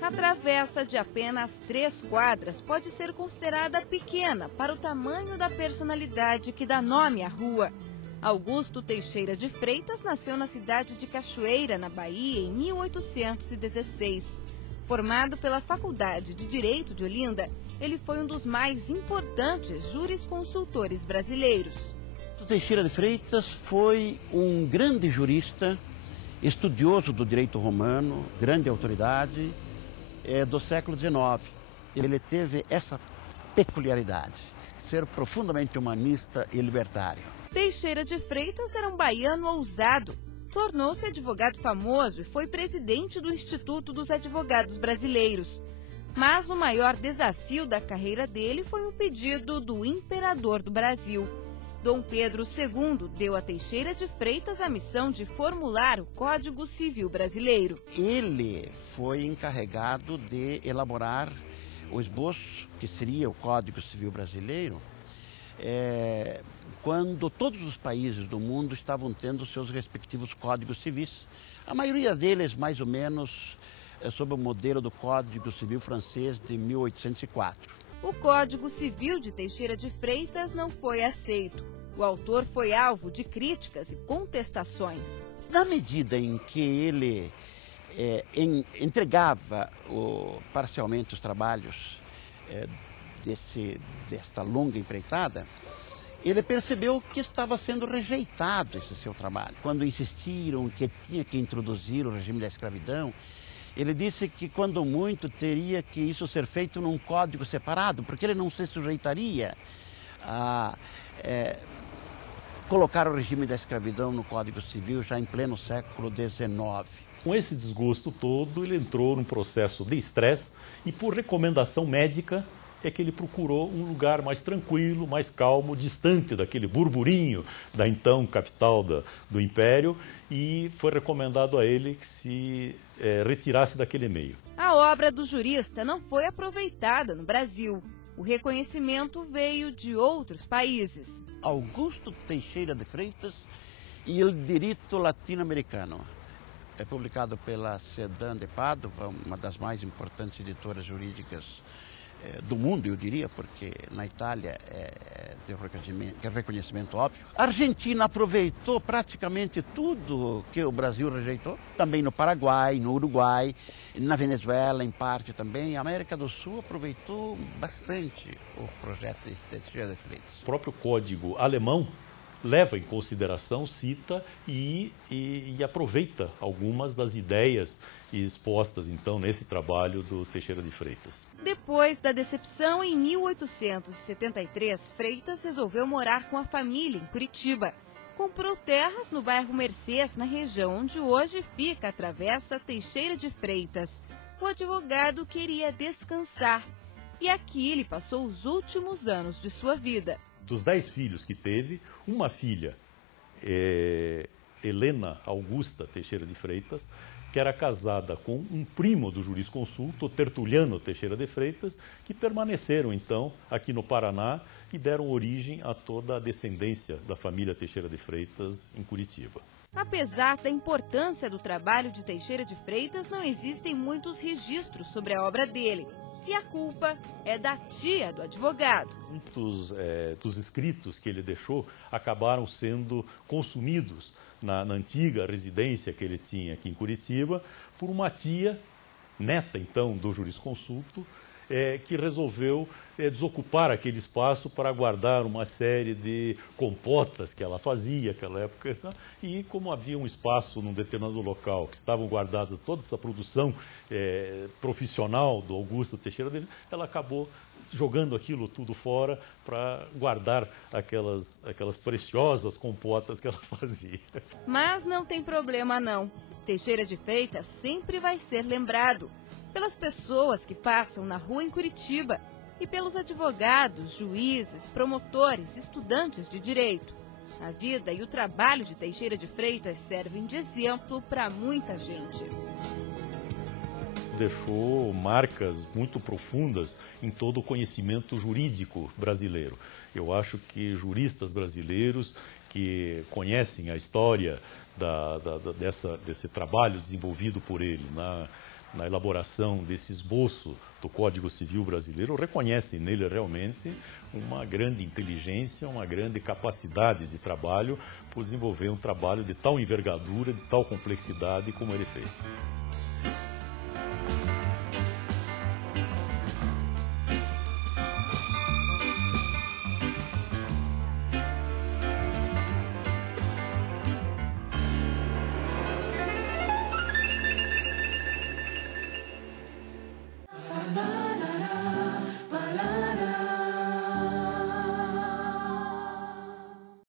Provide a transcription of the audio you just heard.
A travessa de apenas 3 quadras pode ser considerada pequena para o tamanho da personalidade que dá nome à rua. Augusto Teixeira de Freitas nasceu na cidade de Cachoeira, na Bahia, em 1816. Formado pela Faculdade de Direito de Olinda, ele foi um dos mais importantes jurisconsultores brasileiros. Teixeira de Freitas foi um grande jurista, estudioso do direito romano, grande autoridade do século XIX. Ele teve essa peculiaridade, ser profundamente humanista e libertário. Teixeira de Freitas era um baiano ousado. Tornou-se advogado famoso e foi presidente do Instituto dos Advogados Brasileiros. Mas o maior desafio da carreira dele foi um pedido do imperador do Brasil. Dom Pedro II deu a Teixeira de Freitas a missão de formular o Código Civil Brasileiro. Ele foi encarregado de elaborar o esboço, que seria o Código Civil Brasileiro, quando todos os países do mundo estavam tendo seus respectivos códigos civis. A maioria deles, mais ou menos, sob o modelo do Código Civil francês de 1804. O Código Civil de Teixeira de Freitas não foi aceito. O autor foi alvo de críticas e contestações. Na medida em que ele entregava parcialmente os trabalhos desta longa empreitada, ele percebeu que estava sendo rejeitado esse seu trabalho. Quando insistiram que tinha que introduzir o regime da escravidão, ele disse que, quando muito, teria que isso ser feito num código separado, porque ele não se sujeitaria a colocar o regime da escravidão no Código Civil já em pleno século XIX. Com esse desgosto todo, ele entrou num processo de estresse e, por recomendação médica, é que ele procurou um lugar mais tranquilo, mais calmo, distante daquele burburinho da então capital do Império, e foi recomendado a ele que se retirasse daquele meio. A obra do jurista não foi aproveitada no Brasil. O reconhecimento veio de outros países. Augusto Teixeira de Freitas e o Direito Latino-Americano. É publicado pela Sedan de Padova, uma das mais importantes editoras jurídicas do mundo, eu diria, porque na Itália tem reconhecimento óbvio. A Argentina aproveitou praticamente tudo que o Brasil rejeitou, também no Paraguai, no Uruguai, na Venezuela, em parte também. A América do Sul aproveitou bastante o projeto de Teixeira de Freitas. O próprio código alemão leva em consideração, cita e aproveita algumas das ideias expostas, então, nesse trabalho do Teixeira de Freitas. Depois da decepção, em 1873, Freitas resolveu morar com a família em Curitiba. Comprou terras no bairro Mercês, na região onde hoje fica a Travessa Teixeira de Freitas. O advogado queria descansar e aqui ele passou os últimos anos de sua vida. Dos 10 filhos que teve, uma filha, Helena Augusta Teixeira de Freitas, que era casada com um primo do jurisconsulto, Tertuliano Teixeira de Freitas, que permaneceram, então, aqui no Paraná e deram origem a toda a descendência da família Teixeira de Freitas em Curitiba. Apesar da importância do trabalho de Teixeira de Freitas, não existem muitos registros sobre a obra dele. E a culpa é da tia do advogado. Muitos dos escritos que ele deixou acabaram sendo consumidos na antiga residência que ele tinha aqui em Curitiba por uma tia, neta então do jurisconsulto, que resolveu desocupar aquele espaço para guardar uma série de compotas que ela fazia naquela época. E como havia um espaço num determinado local que estavam guardadas toda essa produção profissional do Augusto Teixeira, ela acabou jogando aquilo tudo fora para guardar aquelas preciosas compotas que ela fazia. Mas não tem problema não. Teixeira de Freitas sempre vai ser lembrado pelas pessoas que passam na rua em Curitiba e pelos advogados, juízes, promotores, estudantes de direito. A vida e o trabalho de Teixeira de Freitas servem de exemplo para muita gente. deixou marcas muito profundas em todo o conhecimento jurídico brasileiro. Eu acho que juristas brasileiros que conhecem a história desse trabalho desenvolvido por ele na elaboração desse esboço do Código Civil brasileiro, reconhecem nele realmente uma grande inteligência, uma grande capacidade de trabalho por desenvolver um trabalho de tal envergadura, de tal complexidade como ele fez.